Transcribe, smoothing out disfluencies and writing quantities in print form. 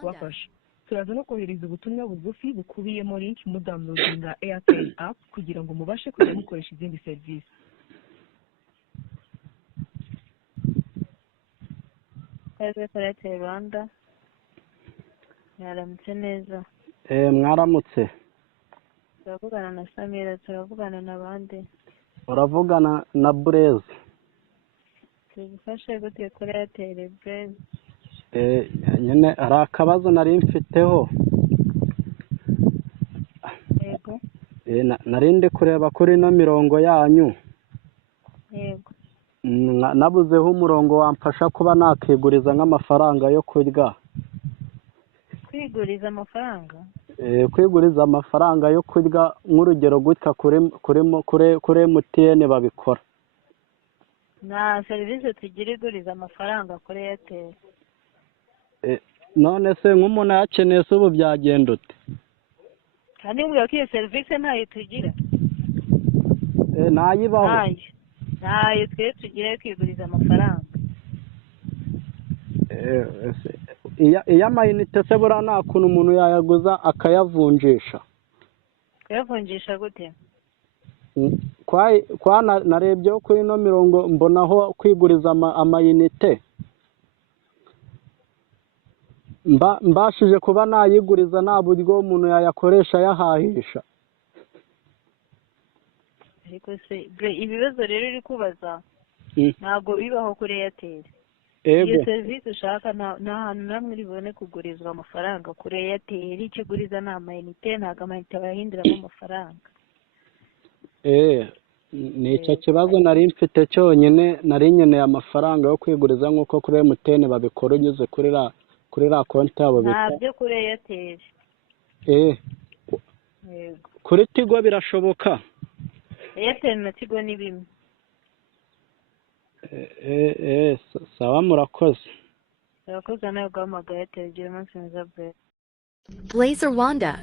kubafasha. Turaza no kohereza ubutumwa bugufi bukubiyemo link mudownloadinga Airtel app kugira ngo mubashe kujya mukoresha izindi serivisi. Airtel Rwanda yaramutse neza. Mwaramutse. Turavugana na Samira, turavugana n'abandi. Uravugana na Blaise. Tugufashe gute kuri Airtel Blaise? Nyine hari akabazo nari mfiteho. Yego. Nari ndi kureba kuri no mirongo yanyu. Yego. Nabuzeho umurongo wamfasha kuba nakiguriza nk'amafaranga yo kurya. Kwiguriza amafaranga? Kwiguriza amafaranga yo kurya nk'urugero gutya kuri MTN babikora. Na serivisi tugira iguriza amafaranga kuri Airtel. None se nk'umuntu yakeneye se ubu byagenda ute? Kandi mbwira ko iyo serivisi ntayo tugira. Nayibaho. Ntayo twe tugira kwiguriza amafaranga. Iya mayinite se bura nta kuntu umuntu yayaguza akayavunjisha. Kuyavunjisha gute? Kwa narebyeho kuri no mirongo mbonaho kwiguriza amayinite. Mbashije kuba nayiguriza nta buryo umuntu yayakoresha yahahisha. Ariko se ibibazo rero uri kubaza ntabwo bibaho kuri Airtel. Iyo serivisi ushaka nta hantu namwe uri bubone kugurizwa amafaranga kuri Airtel. Ikiguriza ni amayinite, ntabwo amayinite bayahinduramo amafaranga. Ni icyo kibazo nari mfite cyonyine, nari nkeneye amafaranga yo kwiguriza nk'uko kuri MTN babikora unyuze kuri la konti yabo bita. Ntabyo kuri Airtel. Kuri Tigo birashoboka. Airtel na Tigo ni bimwe. Sawa murakoze. Murakoze nawe guhamagara Airtel gira umunsi mwiza. Blaise Rwanda.